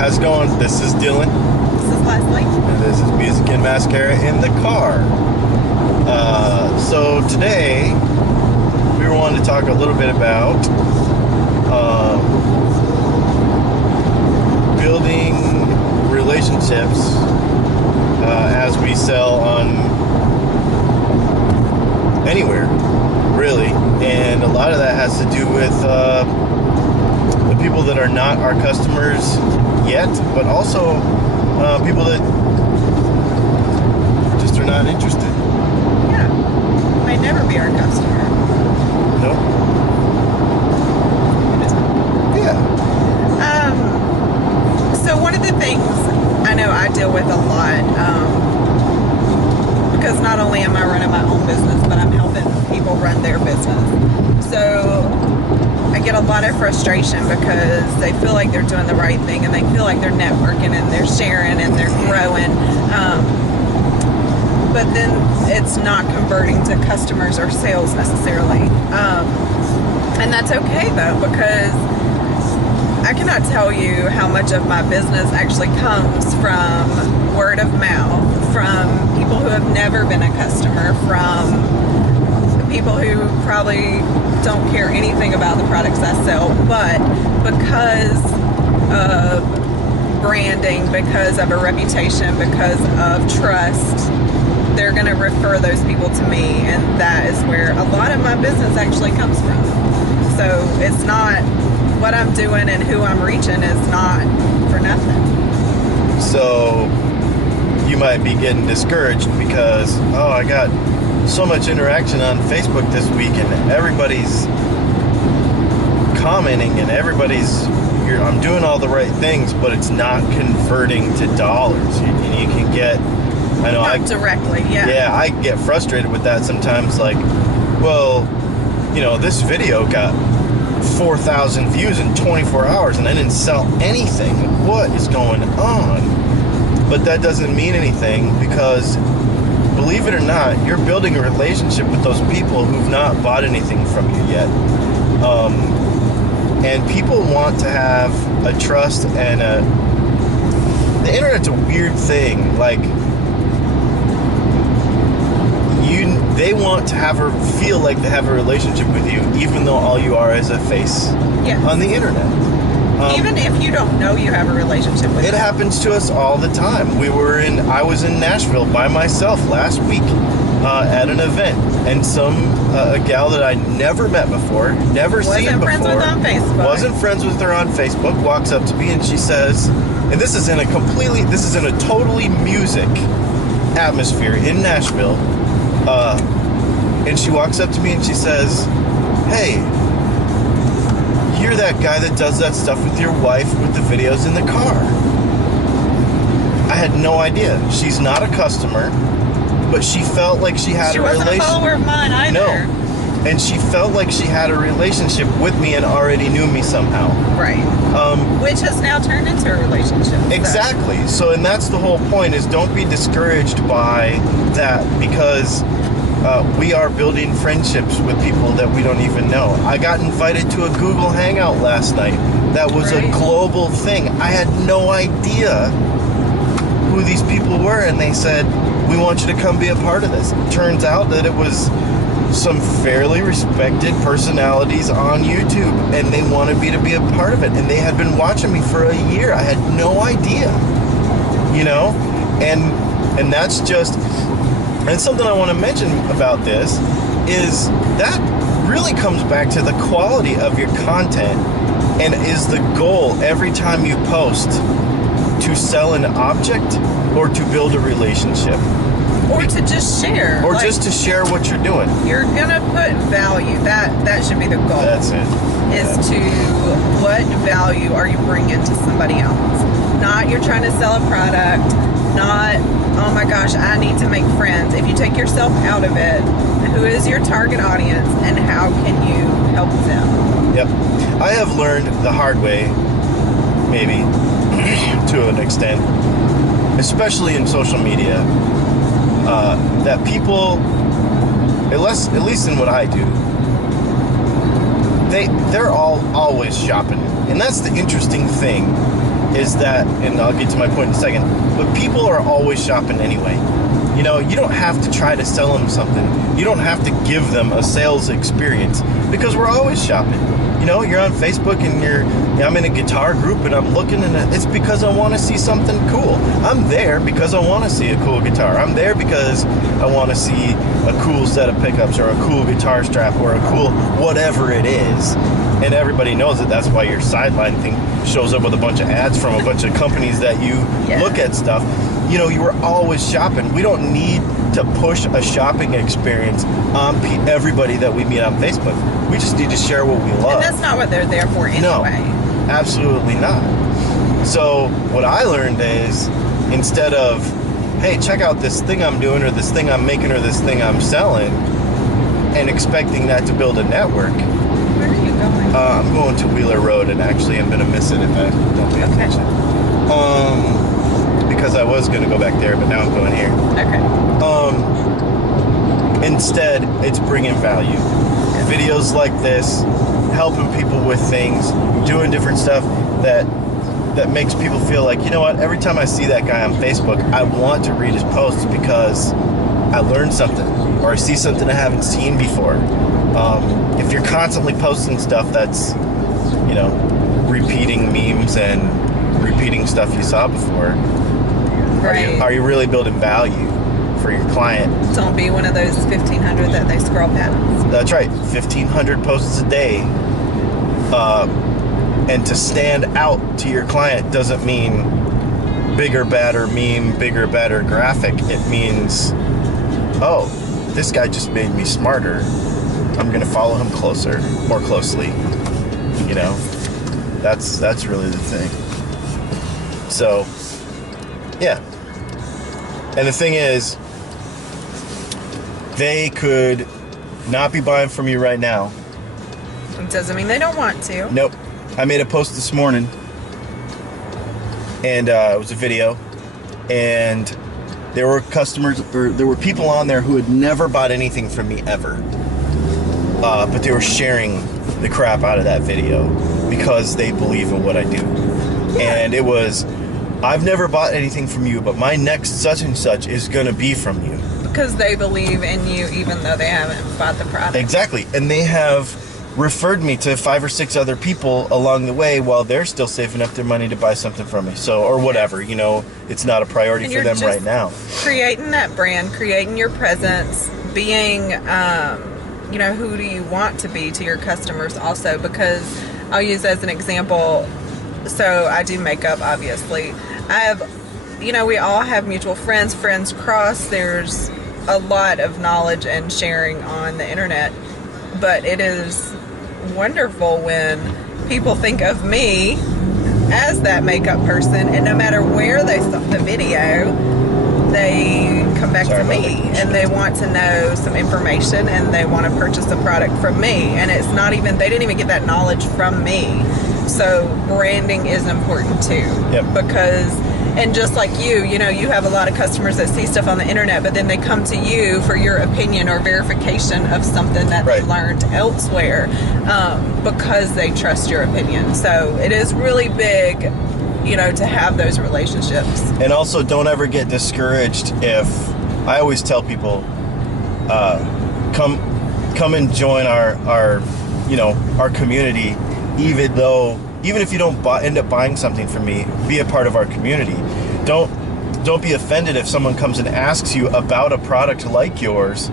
How's it going? This is Dylan. This is Leslie. And this is Music and Mascara in the car. So today, we were wanting to talk a little bit about building relationships as we sell on anywhere, really. And a lot of that has to do with the people that are not our customers yet, but also people that just are not interested. Yeah. May never be our customer. Nope. Yeah. So one of the things I know I deal with a lot, because not only am I running my own business, but I'm helping people run their business. So I get a lot of frustration because they feel like they're doing the right thing and they feel like they're networking and they're sharing and they're growing. But then it's not converting to customers or sales necessarily. And that's okay though, because I cannot tell you how much of my business actually comes from word of mouth, from people who have never been a customer, from people who probably don't care anything about the products I sell, but because of branding, because of a reputation, because of trust, they're going to refer those people to me, and that is where a lot of my business actually comes from. So it's not what I'm doing and who I'm reaching is not for nothing. So you might be getting discouraged because, oh, I got so much interaction on Facebook this week and everybody's commenting and I'm doing all the right things, but it's not converting to dollars. And you can get, I know, not directly, yeah, I get frustrated with that sometimes. Like, well, you know, this video got 4,000 views in 24 hours and I didn't sell anything. What is going on? But that doesn't mean anything because, believe it or not, you're building a relationship with those people who've not bought anything from you yet. And people want to have a trust and the internet's a weird thing. Like, they want to feel like they have a relationship with you, even though all you are is a face on the internet. Even if you don't know you have a relationship with it happens to us all the time. I was in Nashville by myself last week at an event, and a gal that I never met before, never seen before, wasn't friends with her on Facebook, walks up to me and she says, and this is in a totally music atmosphere in Nashville, and she walks up to me and she says, "Hey, you're that guy that does that stuff with your wife with the videos in the car." I had no idea. She's not a customer, but she felt like she had a relationship. She wasn't a follower of mine either. No. And she felt like she had a relationship with me and already knew me somehow. Right. Which has now turned into a relationship. Exactly. So, and that's the whole point, is don't be discouraged by that, because we are building friendships with people that we don't even know. I got invited to a Google Hangout last night. That was a global thing. I had no idea who these people were, and they said, "We want you to come be a part of this." It turns out that it was some fairly respected personalities on YouTube, and they wanted me to be a part of it, and they had been watching me for a year. I had no idea, you know, and that's just, and something I want to mention about this is that really comes back to the quality of your content, and is the goal every time you post to sell an object or to build a relationship? Or to just share. Or just to share what you're doing. You're going to put value. That should be the goal. That's it. What value are you bringing to somebody else? Not you're trying to sell a product. Not, oh my gosh, I need to make friends. If you take yourself out of it, who is your target audience and how can you help them? Yep. I have learned the hard way, maybe, to an extent, especially in social media, that people, at least in what I do, they're always shopping. And that's the interesting thing, is that, and I'll get to my point in a second, but people are always shopping anyway. You know, you don't have to try to sell them something. You don't have to give them a sales experience because we're always shopping. You know, you're on Facebook and I'm in a guitar group and I'm looking, and it's because I want to see something cool. I'm there because I want to see a cool guitar. I'm there because I want to see a cool set of pickups or a cool guitar strap or a cool whatever it is. And everybody knows that that's why your sideline thing shows up with a bunch of ads from a bunch of companies that you look at stuff. You know, you were always shopping. We don't need to push a shopping experience on everybody that we meet on Facebook. We just need to share what we love. And that's not what they're there for anyway. No, absolutely not. So what I learned is, instead of, hey, check out this thing I'm doing or this thing I'm making or this thing I'm selling, and expecting that to build a network. Where are you going? I'm going to Wheeler Road, and actually I'm going to miss it if I don't pay attention. Because I was going to go back there, but now I'm going here. Okay. Instead, it's bringing value. Videos like this, helping people with things, doing different stuff that makes people feel like, you know what, every time I see that guy on Facebook, I want to read his posts because I learned something or I see something I haven't seen before. If you're constantly posting stuff that's, you know, repeating memes and repeating stuff you saw before, are you really building value for your client? Don't be one of those 1,500 that they scroll past. That's right, 1,500 posts a day. And to stand out to your client doesn't mean bigger, badder meme, bigger, badder graphic. It means, oh, this guy just made me smarter. I'm going to follow him more closely. You know, that's really the thing. So, yeah. And the thing is, they could not be buying from you right now. It doesn't mean they don't want to. Nope. I made a post this morning, and it was a video, and there were people on there who had never bought anything from me ever, but they were sharing the crap out of that video because they believe in what I do. And it was, I've never bought anything from you, but my next such and such is going to be from you. Because they believe in you even though they haven't bought the product. Exactly. And they have referred me to 5 or 6 other people along the way while they're still saving up their money to buy something from me. So, or whatever, you know, it's not a priority for them right now. Creating that brand, creating your presence, being, you know, who do you want to be to your customers also? Because I'll use as an example, so I do makeup, obviously. I have, you know, we all have mutual friends cross. There's a lot of knowledge and sharing on the internet, but it is wonderful when people think of me as that makeup person, and no matter where they saw the video, they come back to me and they want to know some information and they want to purchase a product from me. And it's not even, they didn't even get that knowledge from me. So branding is important too. Yep. Because, and just like you know, you have a lot of customers that see stuff on the internet, but then they come to you for your opinion or verification of something that they learned elsewhere, because they trust your opinion. So it is really big, you know, to have those relationships. And also, don't ever get discouraged if, I always tell people, come and join our you know, our community, even if you don't end up buying something from me, be a part of our community. Don't be offended if someone comes and asks you about a product like yours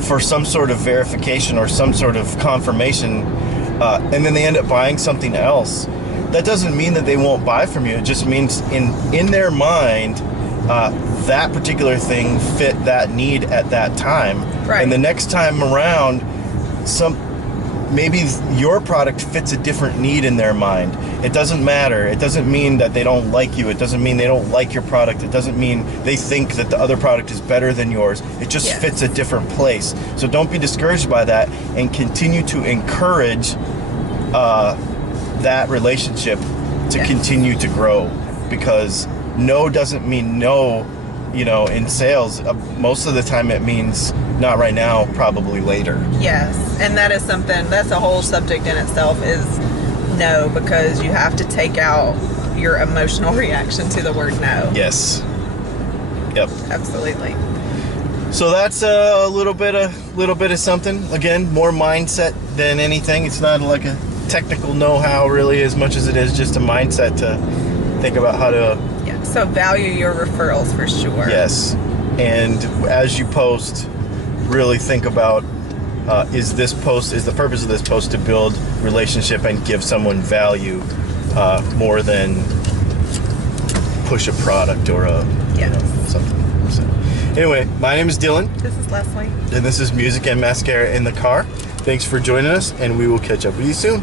for some sort of verification or some sort of confirmation, and then they end up buying something else. That doesn't mean that they won't buy from you. It just means in their mind, that particular thing fit that need at that time. Right. And the next time around, maybe your product fits a different need in their mind. It doesn't matter. It doesn't mean that they don't like you. It doesn't mean they don't like your product. It doesn't mean they think that the other product is better than yours. It just fits a different place. So don't be discouraged by that, and continue to encourage that relationship to continue to grow, because no doesn't mean no. You know, in sales, most of the time it means not right now, probably later. Yes, and that is something, that's a whole subject in itself, is no, because you have to take out your emotional reaction to the word no. Yes. Yep. Absolutely. So that's a little bit of something. Again, more mindset than anything. It's not like a technical know-how really, as much as it is just a mindset to think about how to. Yeah. So value your referrals for sure. Yes. And as you post, really think about is the purpose of this post to build relationship and give someone value more than push a product or something. So, anyway, my name is Dylan. This is Leslie. And this is Music and Mascara in the Car. Thanks for joining us, and we will catch up with you soon.